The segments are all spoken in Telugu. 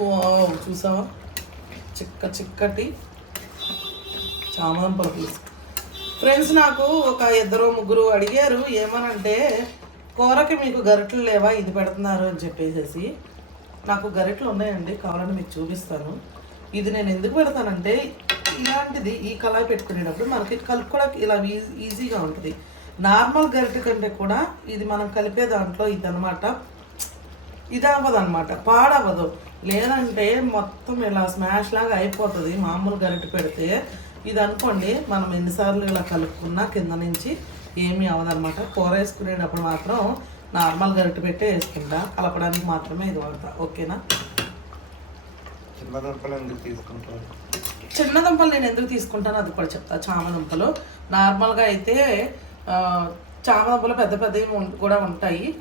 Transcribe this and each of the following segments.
వావ్, చూసావా? చిక్క చిక్కటి చామదంపల పీస్ ఫ్రెండ్స్ నాకు ఒక ఇద్దరు ముగ్గురు అడిగారు ఏమనంటే కూరకి మీకు గరిటెలు లేవా? ఇది పెడుతున్నారు అని చెప్పేసి నాకు గరిటలు ఉన్నాయండి కావాలని మీకు చూపిస్తాను. ఇది నేను ఎందుకు పెడతానంటే ఇలాంటిది ఈ కళాయి పెట్టుకునేటప్పుడు మనకి కలుపుకోవడానికి ఇలా ఈజీ ఈజీగా ఉంటుంది. నార్మల్ గరిటె కంటే కూడా ఇది మనం కలిపే దాంట్లో ఇది ఇది అవ్వదు అనమాట పాడవ్వదు. లేదంటే మొత్తం ఇలా స్మాష్ లాగా అయిపోతుంది మామూలు గరిటె పెడితే. ఇది అనుకోండి మనం ఎన్నిసార్లు ఇలా కలుపుకున్నా కింద నుంచి ఏమీ అవ్వదన్నమాట కూర వేసుకునేటప్పుడు మాత్రం నార్మల్ గరిటె పెట్టే వేసుకుంటా. కలపడానికి మాత్రమే ఇది వాడతా. ఓకేనా? చిన్న దొరకలు ఎందుకు తీసుకుంటారు? చిన్న దుంపలు నేను ఎందుకు తీసుకుంటానో అది కూడా చెప్తా. చామ దుంపలు నార్మల్గా అయితే ఆ, దుంపలు పెద్ద పెద్దవి కూడా ఉంటాయి.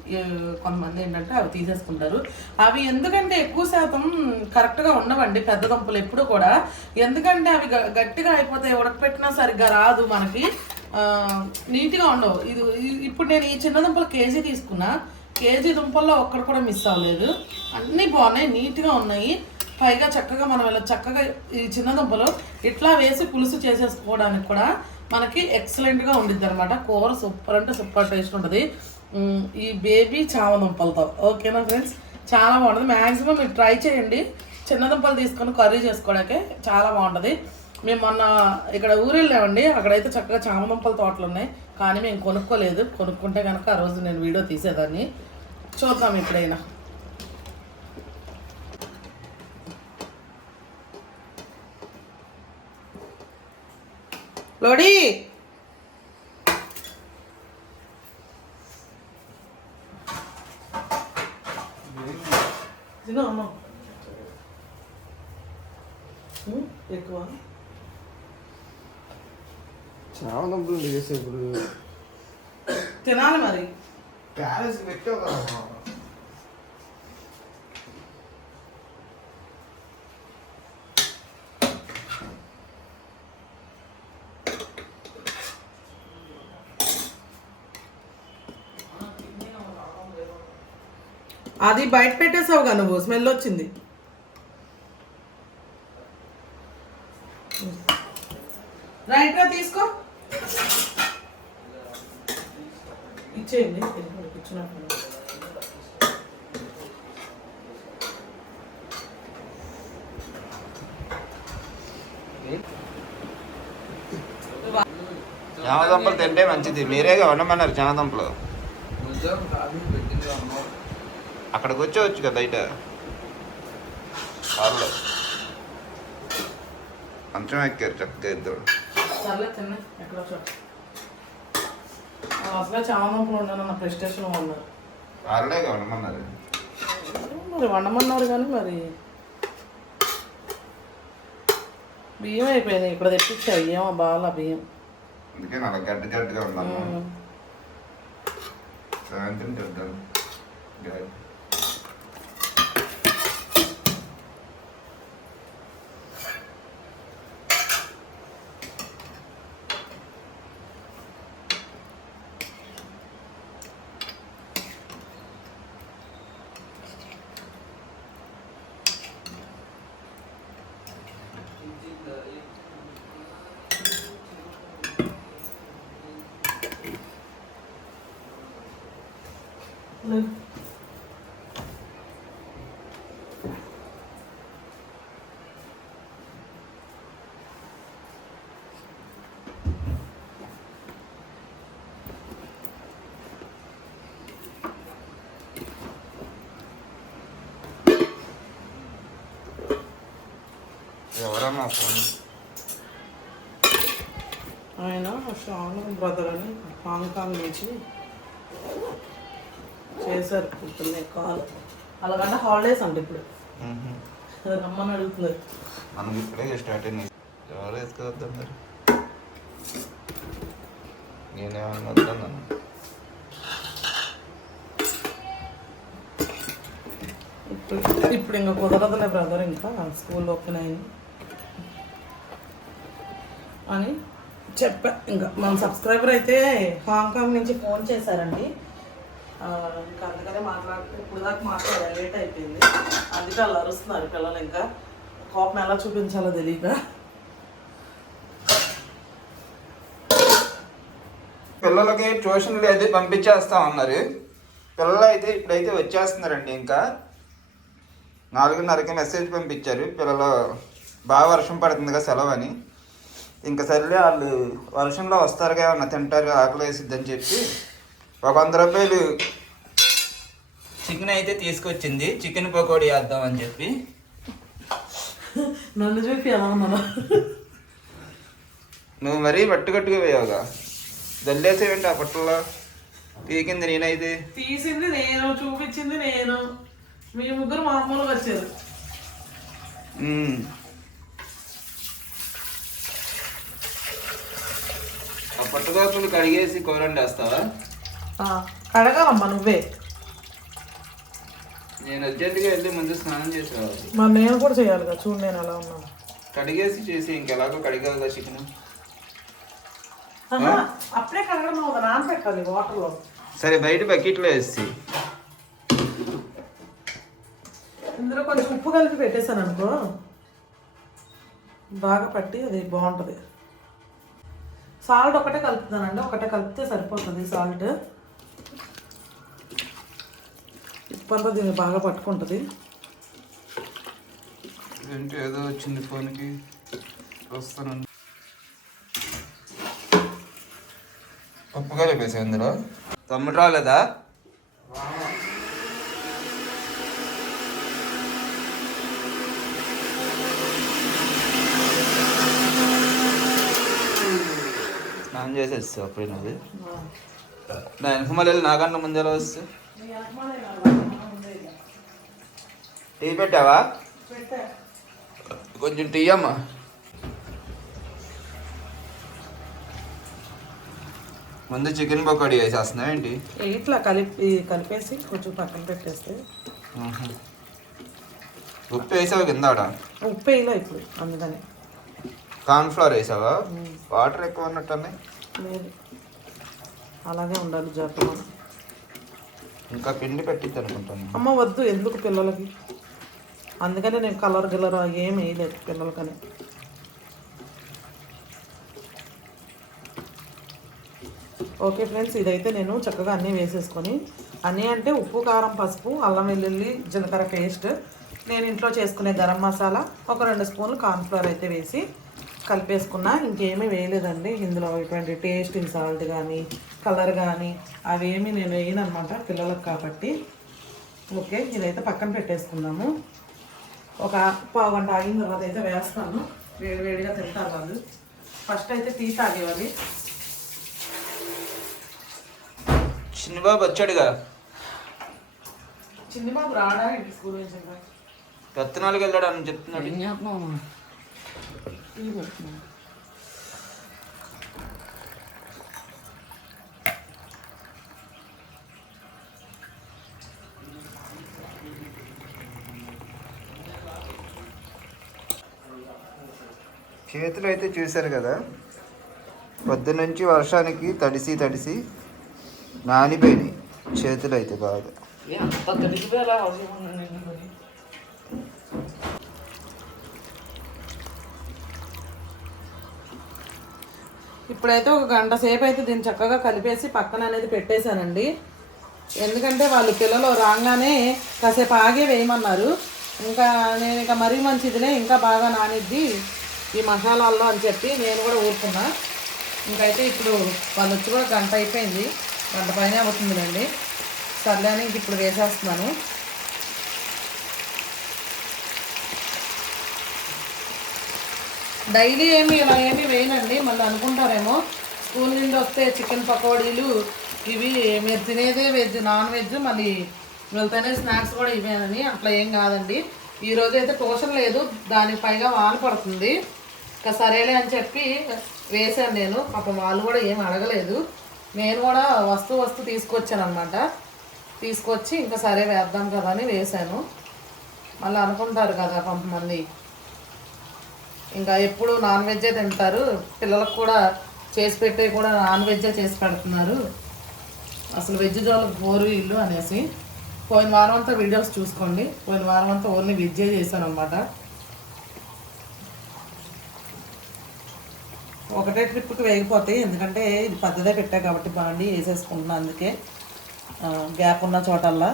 కొంతమంది ఏంటంటే అవి తీసేసుకుంటారు. అవి ఎందుకంటే ఎక్కువ శాతం కరెక్ట్గా ఉండవండి పెద్ద దుంపలు ఎప్పుడు కూడా. ఎందుకంటే అవి గ- గట్టిగా అయిపోతే ఉడకపెట్టినా సరిగ్గా రాదు మనకి. నీట్గా ఉండవు. ఇది ఇప్పుడు నేను ఈ చిన్న దుంపలు కేజీ తీసుకున్నా. కేజీ దుంపల్లో ఒక్కడు కూడా మిస్ అవ్వలేదు. అన్నీ బాగున్నాయి నీట్గా ఉన్నాయి. పైగా చక్కగా మనం ఇలా చక్కగా ఈ చిన్న దుంపలు ఇట్లా వేసి పులుసు చేసేసుకోవడానికి కూడా మనకి ఎక్సలెంట్గా ఉండిద్ది అనమాట కూర సూపర్ అంటే సూపర్ టేస్ట్ ఉంటుంది. ఈ బేబీ చామ దుంపలతో ఓకేనా ఫ్రెండ్స్ చాలా బాగుంటుంది. మ్యాక్సిమం మీరు ట్రై చేయండి. చిన్న దుంపలు తీసుకొని కర్రీ చేసుకోవడానికి చాలా బాగుంటుంది. మేము మొన్న ఇక్కడ ఊరు వెళ్ళామండి అక్కడైతే చక్కగా చామ దుంపల తోటలు ఉన్నాయి కానీ మేము కొనుక్కోలేదు. కొనుక్కుంటే కనుక ఆ రోజు నేను వీడియో తీసేదాన్ని. చూద్దాం ఎప్పుడైనా. లోడీ. తిను అమ్మ ఉమ్, ఎక్కువ. చాలా డబ్బులు చేసే ఇప్పుడు. తినాలి మరి. ప్యాలెస్ పెట్టావు కదా. అది బయట పెట్టేసావుగా నువ్వు స్మెల్ వచ్చింది. రైట్ రా తీసుకో. ఇచ్చేయండి ఇచ్చినప్పుడు చామదుంపలు తింటే మంచిది. మీరేగా ఉండమన్నారు చామదుంపలు అక్కడికి వచ్చేవచ్చు కదా బయట కారులో. మంచం ఎక్కారు చక్కగా ఇద్దరు. కారులేగా ఉండమన్నారు మరి వండమన్నారు కానీ మరి. బియ్యం అయిపోయినాయి ఇక్కడ తెప్పించాయి ఏమో బాగా బియ్యం. అందుకే నాకు గడ్డి గడ్డిగా ఉన్నాను. సాయంత్రం చేద్దాం గడ్డి. లేదు. ఆయన షాన్ బ్రదర్ అని హాంకాంగ్ నుంచి చేశారు పొద్దున్నే కాల్. అలాగంటే హాలిడేస్ అండి ఇప్పుడు. రమ్మని అడుగుతున్నారు. మనకి ఇప్పుడే స్టార్ట్ అయింది ఎవరు వేసుకోవద్దాం మరి. నేనేమన్నా వద్దన్నాను ఇప్పుడు ఇప్పుడు ఇంకా కుదరదులే బ్రదర్ ఇంకా. స్కూల్ ఓపెన్ అయింది. అని చెప్పా ఇంకా మన సబ్స్క్రైబర్ అయితే హాంకాంగ్ నుంచి ఫోన్ చేశారండి. ఆ, ఇంకా అందుకనే మాట్లాడితే ఇప్పుడు దాకా మాట్లాడారు లేట్ అయిపోయింది. అందుకే వాళ్ళు అరుస్తున్నారు పిల్లలు ఇంకా. కోపం ఎలా చూపించాలో తెలియక పిల్లలకి ట్యూషన్లు అయితే పంపించేస్తా ఉన్నారు. పిల్లలు అయితే ఇప్పుడైతే వచ్చేస్తున్నారండి ఇంకా. నాలుగున్నరకి మెసేజ్ పంపించారు. పిల్లలు బాగా వర్షం పడుతుందిగా సెలవు అని. ఇంకా సర్లే వాళ్ళు వర్షంలో వస్తారుగా ఏమన్నా తింటారు ఆకలి వేసిద్దని చెప్పి ఒక వంద రూపాయలు చికెన్ అయితే తీసుకొచ్చింది. చికెన్ పకోడీ వేద్దామని చెప్పి. నన్ను చూపి ఎలా ఉన్నాను. నువ్వు మరీ పట్టుకట్టుగా పోయావుగా. దల్లేసేవేంటి ఆ పట్టులో? పీకింది నేనైతే. తీసింది నేను చూపించింది నేను. మీ ముగ్గురు మామూలుగా వచ్చారు. పట్టుకోకులు కడిగేసి కూర వండేస్తావా ఆ, కడగాలమ్మా నువ్వే. నేను అర్జెంటుగా వెళ్ళి ముందు స్నానం చేసి రావాలి. మరి నేను కూడా చేయాలిగా చూడు నేను ఎలా ఉన్నాను. కడిగేసి చేసి ఇంకెలాగో కడిగావుగా చికెన్? ఆహా, అప్పుడే కడగడం నానపెట్టాలి వాటర్లో. సరే బయట బకెట్లో వేసి. ఇందులో కొంచెం ఉప్పు కలిపి పెట్టేశాను అనుకో. బాగా పట్టి అది బాగుంటుంది. సాల్ట్ ఒకటే కలుపుతానండి ఒకటే కలిపితే సరిపోతుంది సాల్ట్. ఉప్పంతా దీన్ని బాగా పట్టుకుంటుంది. ఏంటి ఏదో వచ్చింది ఫోన్కి? వస్తాను ఉప్పు కలిపేసి అందులో తమ్ముడు రాలేదా? స్నానం చేసేస్తా అప్పుడే నువ్వు నా వెనకమల వెళ్ళి నాకన్నా ముందర వస్తే. టీ పెట్టావా? కొంచెం టీ అమ్మా. ముందు చికెన్ పకోడీ వేసేస్తున్నావు ఏంటి? ఇట్లా కలిపి కలిపేసి కొంచెం పక్కన పెట్టేస్తే. ఉప్పు వేసావు కింద ఉప్పు వేయలే ఇప్పుడు అందుకని. కార్న్ ఫ్లోర్ వేసావా? వాటర్ ఎక్కువ ఉన్నట్టున్నాయి లేదు. అలాగే ఉండాలి జాగ్రత్త మనం. ఇంకా పిండి పెట్టిద్ది అనుకుంటాను. అమ్మ వద్దు ఎందుకు పిల్లలకి? అందుకని నేను కలర్ గిలర్ ఏం వేయలేదు పిల్లలకని. ఓకే ఫ్రెండ్స్ ఇదైతే నేను చక్కగా అన్నీ వేసేసుకొని అన్నీ అంటే ఉప్పు కారం పసుపు అల్లం వెల్లుల్లి జీలకర్ర పేస్ట్. నేను ఇంట్లో చేసుకునే గరం మసాలా ఒక రెండు స్పూన్లు కార్న్ఫ్లవర్ అయితే వేసి కలిపేసుకున్నా ఇంకేమీ వేయలేదండి. ఇందులో ఇటువంటి టేస్టింగ్ సాల్ట్ కానీ కలర్ కానీ అవేమీ నేను వేయను అనమాట పిల్లలకు కాబట్టి. ఓకే ఇదైతే పక్కన పెట్టేసుకుందాము. ఒక పావు గంట ఆగిన తర్వాత అయితే వేస్తాను. వేడి వేడిగా తింటారు వాళ్ళు. ఫస్ట్ అయితే టీ తాగేవాళ్ళు. చిన్నబాబు వచ్చాడుగా. చిన్ని బాబు రాడా ఇంటి స్కూల్ నుంచి ఇంకా? రత్నాలకు వెళ్ళాడు అని చెప్తున్నాడు పెడుతున్నాను. చేతులు అయితే చూశారు కదా? పొద్దు నుంచి వర్షానికి తడిసి తడిసి నానిపోయినాయి. చేతులు అయితే బాగా ఎంత గడిచిపోయేలా అవసరం ఉందండి నేను మరి. ఇప్పుడైతే ఒక గంట సేపు అయితే దీన్ని చక్కగా కలిపేసి పక్కన అనేది పెట్టేశానండి. ఎందుకంటే వాళ్ళు పిల్లలు రాగానే కాసేపు ఆగే వేయమన్నారు. ఇంకా నేను ఇంకా మరీ మంచిదిలే ఇంకా బాగా నానిద్ది ఈ మసాలాల్లో అని చెప్పి నేను కూడా ఊరుకున్నా. ఇంకైతే ఇప్పుడు వాళ్ళు వచ్చి కూడా గంట అయిపోయింది. గంట పైన అవుతుందిలేండి. సర్లే అని ఇంక ఇప్పుడు వేసేస్తున్నాను. డైలీ ఏమి ఇలా ఏమి వేయనండి మళ్ళీ అనుకుంటారేమో. స్కూల్ నుండి వస్తే చికెన్ పకోడీలు ఇవి మీరు తినేదే వెజ్ నాన్ వెజ్ మళ్ళీ వెళ్తేనే స్నాక్స్ కూడా ఇవేనని అట్లా ఏం కాదండి. ఈరోజు అయితే ట్యూషన్ లేదు దానికి పైగా వాన పడుతుంది. ఇంకా సరేలే అని చెప్పి వేశాను నేను పాపం వాళ్ళు కూడా ఏం అడగలేదు. నేను కూడా వస్తూ వస్తూ తీసుకొచ్చాను అనమాట తీసుకొచ్చి ఇంకా సరే వేద్దాం కదా అని వేశాను. మళ్ళీ అనుకుంటారు కదా కొంతమంది ఇంకా ఎప్పుడు నాన్ వెజ్జే తింటారు. పిల్లలకు కూడా చేసి పెట్టే కూడా నాన్ వెజ్జే చేసి పెడుతున్నారు. అసలు వెజ్ జోలకు బోరు ఇల్లు అనేసి. పోయిన వారం అంతా వీడియోస్ చూసుకోండి. పోయిన వారం అంతా ఓన్లీ వెజ్జే చేశాను అనమాట ఒకటే ట్రిప్కి వేగిపోతాయి ఎందుకంటే ఇది పెద్దదే పెట్టా కాబట్టి బాండి వేసేసుకుంటున్నాను అందుకే గ్యాప్ ఉన్న చోటల్లా.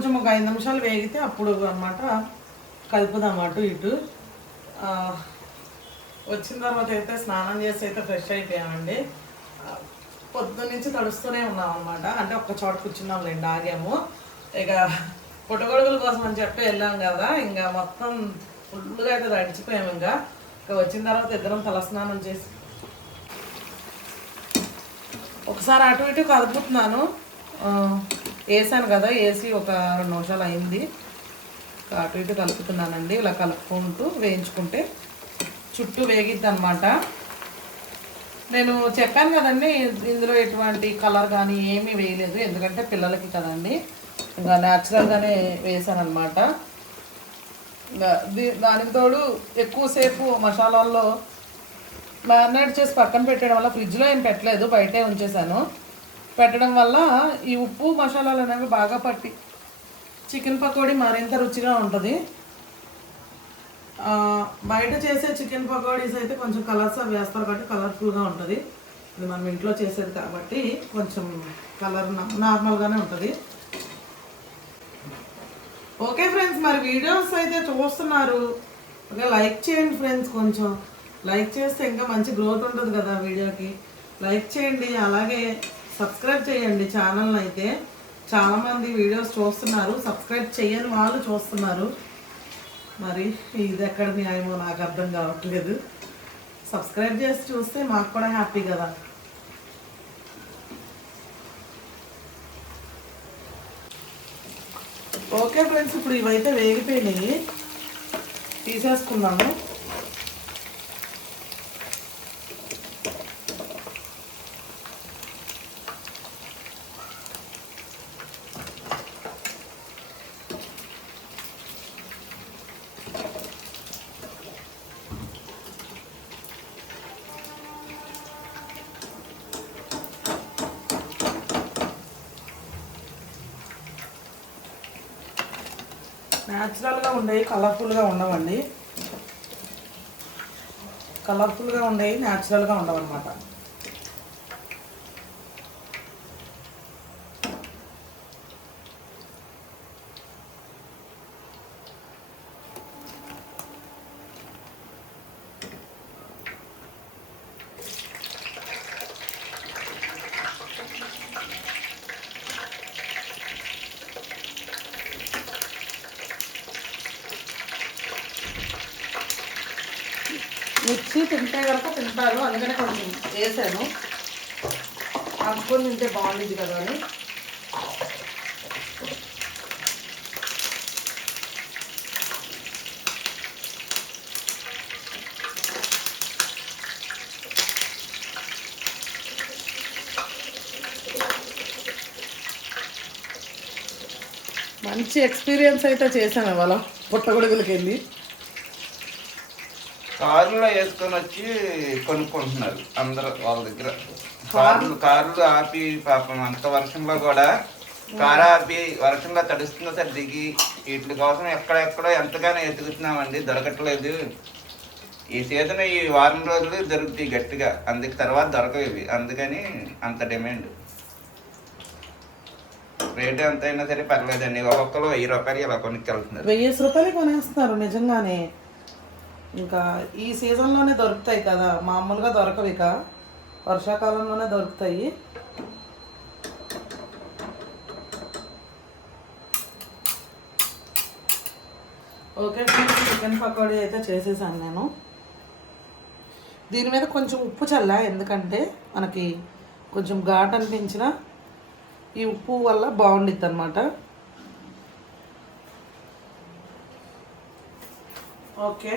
కొంచెం ఒక ఐదు నిమిషాలు వేగితే అప్పుడు అన్నమాట కలుపుదాం అటు ఇటు. వచ్చిన తర్వాత అయితే స్నానం చేసి అయితే ఫ్రెష్ అయిపోయామండి. ఆ, పొద్దు నుంచి తడుస్తూనే ఉన్నాం అనమాట అంటే ఒక్క చోట కూర్చున్నాం లేండి ఆగాము. ఇక పుట్టగొడుగుల కోసం అని చెప్పి వెళ్ళాం కదా ఇంకా మొత్తం ఫుల్గా అయితే తడిచిపోయాము ఇంకా. ఇక వచ్చిన తర్వాత ఇద్దరం తలస్నానం చేసి ఒకసారి అటు ఇటు కలుపుతున్నాను వేసాను కదా వేసి ఒక రెండు నిమిషాలు అయింది. అటు ఇటు కలుపుతున్నానండి ఇలా కలుపుకుంటూ వేయించుకుంటే చుట్టూ వేగిద్ది అనమాట నేను చెప్పాను కదండి ఇందులో ఎటువంటి కలర్ కానీ ఏమీ వేయలేదు ఎందుకంటే పిల్లలకి కదండి. ఇంకా న్యాచురల్గానే వేసాను అనమాట దానికి తోడు ఎక్కువసేపు మసాలాల్లో మ్యారినేట్ చేసి పక్కన పెట్టడం వల్ల ఫ్రిడ్జ్లో ఏం పెట్టలేదు బయటే ఉంచేసాను. పెట్టడం వల్ల ఈ ఉప్పు మసాలాలు అనేవి బాగా పట్టి చికెన్ పకోడీ మరింత రుచిగా ఉంటుంది. బయట చేసే చికెన్ పకోడీస్ అయితే కొంచెం కలర్స్ అవి వేస్తారు కాబట్టి కలర్ఫుల్గా ఉంటుంది. ఇది మనం ఇంట్లో చేసేది కాబట్టి కొంచెం కలర్ నార్మల్గానే ఉంటుంది. ఓకే ఫ్రెండ్స్ మరి వీడియోస్ అయితే చూస్తున్నారు. ఓకే లైక్ చేయండి ఫ్రెండ్స్ కొంచెం. లైక్ చేస్తే ఇంకా మంచి గ్రోత్ ఉంటుంది కదా వీడియోకి. లైక్ చేయండి అలాగే సబ్స్క్రైబ్ చేయండి ఛానల్ అయితే. చాలామంది వీడియోస్ చూస్తున్నారు. సబ్స్క్రైబ్ చేయని వాళ్ళు చూస్తున్నారు. మరి ఇది ఎక్కడ న్యాయమో నాకు అర్థం కావట్లేదు. సబ్స్క్రైబ్ చేసి చూస్తే మాకు కూడా హ్యాపీ కదా. ఓకే ఫ్రెండ్స్ ఇప్పుడు ఇవైతే వేగిపోయినాయి. తీసేసుకున్నాము న్యాచురల్గా ఉండేవి కలర్ఫుల్గా ఉండవండి. కలర్ఫుల్గా ఉండేవి న్యాచురల్గా ఉండవన్నమాట. మిర్చి తింటే కనుక తింటారు అందుకనే కొంచెం వేసాను. అనుకొని తింటే బాగుండేది కదా అని. మంచి ఎక్స్పీరియన్స్ అయితే చేశాను ఇవాళ. పుట్టగొడుగులకి వెళ్ళి కారులో వేసుకొని వచ్చి కొనుక్కుంటున్నారు. అందరూ వాళ్ళ దగ్గర. కార్లు? కార్లు ఆపి పాపం అంత వర్షంలో కూడా కారు ఆపి వర్షంలో తడుస్తున్నా సరే దిగి వీటి కోసం ఎక్కడెక్కడో ఎంతగానో ఎతుకుతున్నామండి దొరకట్లేదు. ఈ సీజన్ ఈ వారం రోజులు దొరుకుతాయి గట్టిగా. అందుకు తర్వాత దొరకవు ఇవి. అందుకని అంత డిమాండ్. రేటు ఎంత అయినా సరే పర్లేదండి. ఒక్కొక్కరు వెయ్యి రూపాయలు ఇలా కొనుక్కెళ్తున్నారు. వెయ్యేసి రూపాయలు కొనేస్తున్నారు నిజంగానే. ఇంకా ఈ సీజన్లోనే దొరుకుతాయి కదా మామూలుగా దొరకవు ఇక. వర్షాకాలంలోనే దొరుకుతాయి. ఓకే చికెన్ పకోడీ అయితే చేసేసాను నేను. దీని మీద కొంచెం ఉప్పు చల్లా ఎందుకంటే మనకి కొంచెం ఘాట్ అనిపించిన ఈ ఉప్పు వల్ల బాగుండిద్ది అనమాట ఓకే.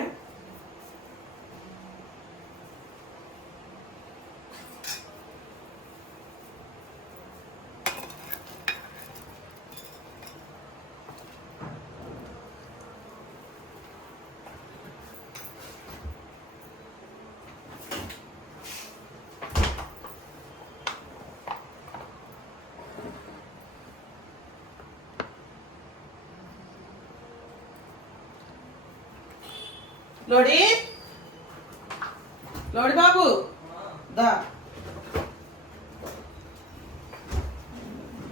లోడి? లోడి బాబు. దా.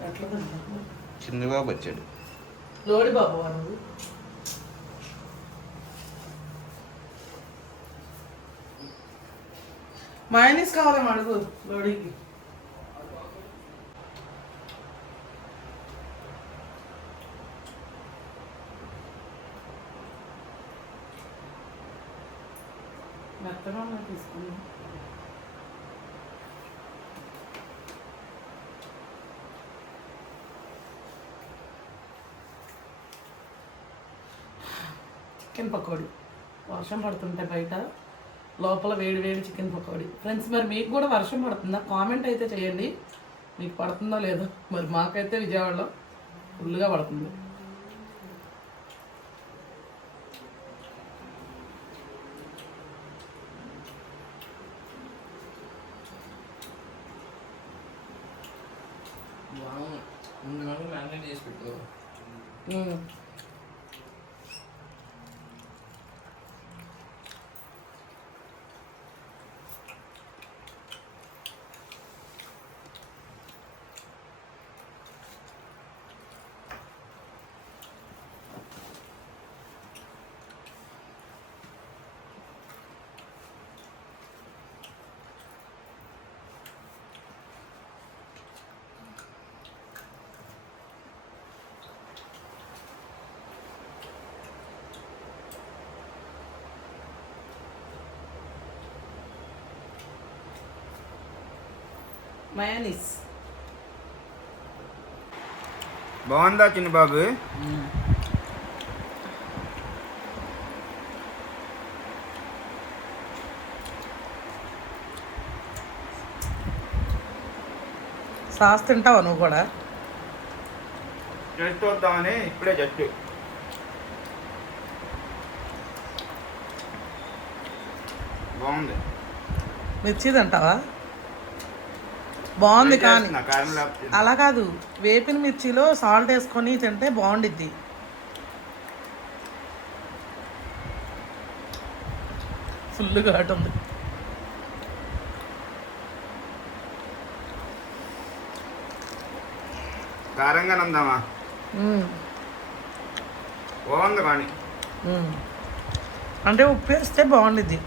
తింటావు? చిన్నబాబు వచ్చాడు. లోడి బాబు మైనస్ కావాలేమో అడుగు లోడికి. తీసుకున్నాం చికెన్ పకోడీ. వర్షం పడుతుంటే బయట లోపల వేడి వేడి చికెన్ పకోడీ. ఫ్రెండ్స్ మరి మీకు కూడా వర్షం పడుతుందా? కామెంట్ అయితే చేయండి. మీకు పడుతుందో లేదో? మరి మాకైతే విజయవాడలో ఫుల్గా పడుతుంది. ముందు గంటలు మ్యారినేట్ చేసి పెట్టు. మయోనీస్ బాగుందా చిన్నబాబు? సాస్ తింటావా నువ్వు కూడా? జస్ట్ వద్దామని ఇప్పుడే జస్ట్. బాగుంది. మిర్చి తింటావా? బాగుంది కానీ. అలా కాదు వేపిన మిర్చిలో సాల్ట్ వేసుకొని తింటే బాగుండిద్ది. ఫుల్ ఘాటు ఉంది. కారంగా మ్మ్. బాగుంది కానీ. అంటే ఉప్పు వేస్తే బాగుండిద్ది.